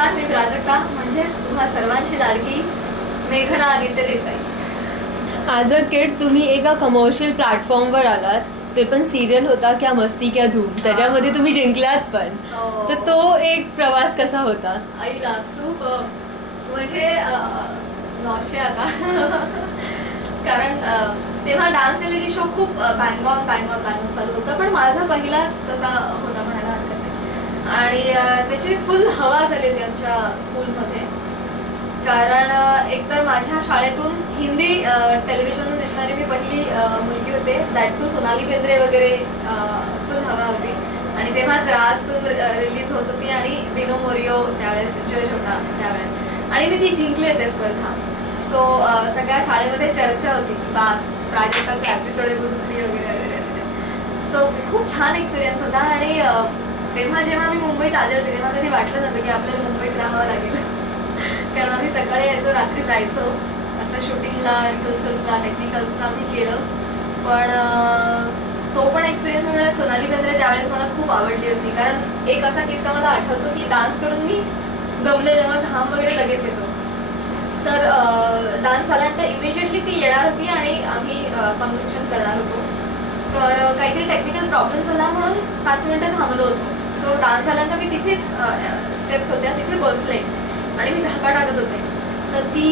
नमस्कार, मी प्राजक्ता म्हणजेच तुम्हा सर्वांची लाडकी मेघना Aditya Desai. As a kid तुम्ही एका कमर्शियल प्लॅटफॉर्मवर आलात, ते पण सिरियल होता क्या मस्ती क्या धूम, त्याच्यामध्ये तुम्ही जिंकलात पण. तर तो एक प्रवास कसा होता? आईला खूप म्हणजे नॉशे आता कारण तेव्हा डान्स रियालिटी शो खूप बँग ऑन चालू होता, पण माझा पहिलाच तसा होता म्हणायला हरकत नाही. आणि त्याची फुल हवा झाली होती आमच्या स्कूलमध्ये. कारण एकतर माझ्या शाळेतून हिंदी टेलिव्हिजनवर दिसणारी मी पहिली मुलगी होते, दॅट टू सोनाली बेंद्रे वगैरे फुल हवा होती. आणि तेव्हाच राज फिल्म रिलीज होत होती आणि दिनो मोरियो त्यावेळेस जज होता त्यावेळेस, आणि मी ती जिंकली होते स्पर्धा. सो सगळ्या शाळेमध्ये चर्चा होती की बास प्राजक्ताचा एपिसोड गुरुत्री वगैरे वगैरे. सो खूप छान एक्सपिरियन्स होता. आणि तेव्हा जेव्हा मी मुंबईत आले होते तेव्हा कधी वाटलं नव्हतं की आपल्याला मुंबईत राहावं लागेल. कारण आम्ही सकाळी यायचो, रात्री जायचो, असं शूटिंगला, रिहर्सल्सला, टेक्निकल्सला आम्ही केलं. पण तो पण एक्सपिरियन्स मिळत. सोनाली बेंद्रे त्यावेळेस मला खूप आवडली होती, कारण एक असा किस्सा मला आठवतो की डान्स करून मी दमले, जेव्हा घाम वगैरे लगेच येतो, तर डान्स झाल्यानंतर इमिजिएटली ती येणार होती आणि आम्ही कन्व्हर्सेशन करणार होतो. तर काहीतरी टेक्निकल प्रॉब्लेम झाला म्हणून 5 मिनिटं थांबलो होतो. सो डान्स झाल्यानंतर मी तिथेच स्टेप्स होत्या तिथे बसले आणि मी धापा टाकत होते. तर ती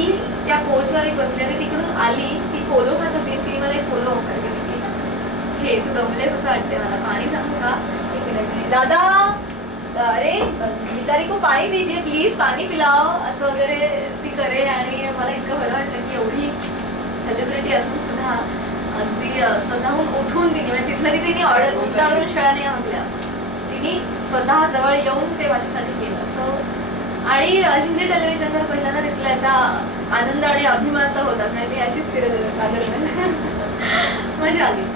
त्या कोचवर एक बसली आणि तिकडून आली, ती पोलो खात होती. ती मला एक पोलो ऑफर केली की हे तू दमलेस असं वाटते, मला पाणी सांगू का? एक मिनिट दादा, अरे बिचारी को पाणी दीजिए प्लीज, पाणी पिलाओ, असं वगैरे ती करे. आणि मला इतकं बरं वाटलं की एवढी सेलिब्रिटी असून सुद्धा अगदी स्वतःहून उठून तिने, म्हणजे तिथल्या तिथे ऑर्डर उठल्यावरून शेळ्याने आपल्या तिने स्वतः जवळ येऊन ते माझ्यासाठी केलं. सो आणि हिंदी टेलिव्हिजनवर पहिल्यांदा दिसल्याचा आनंद आणि अभिमान तर होताच. नाही मी अशीच फिरत मजा आली.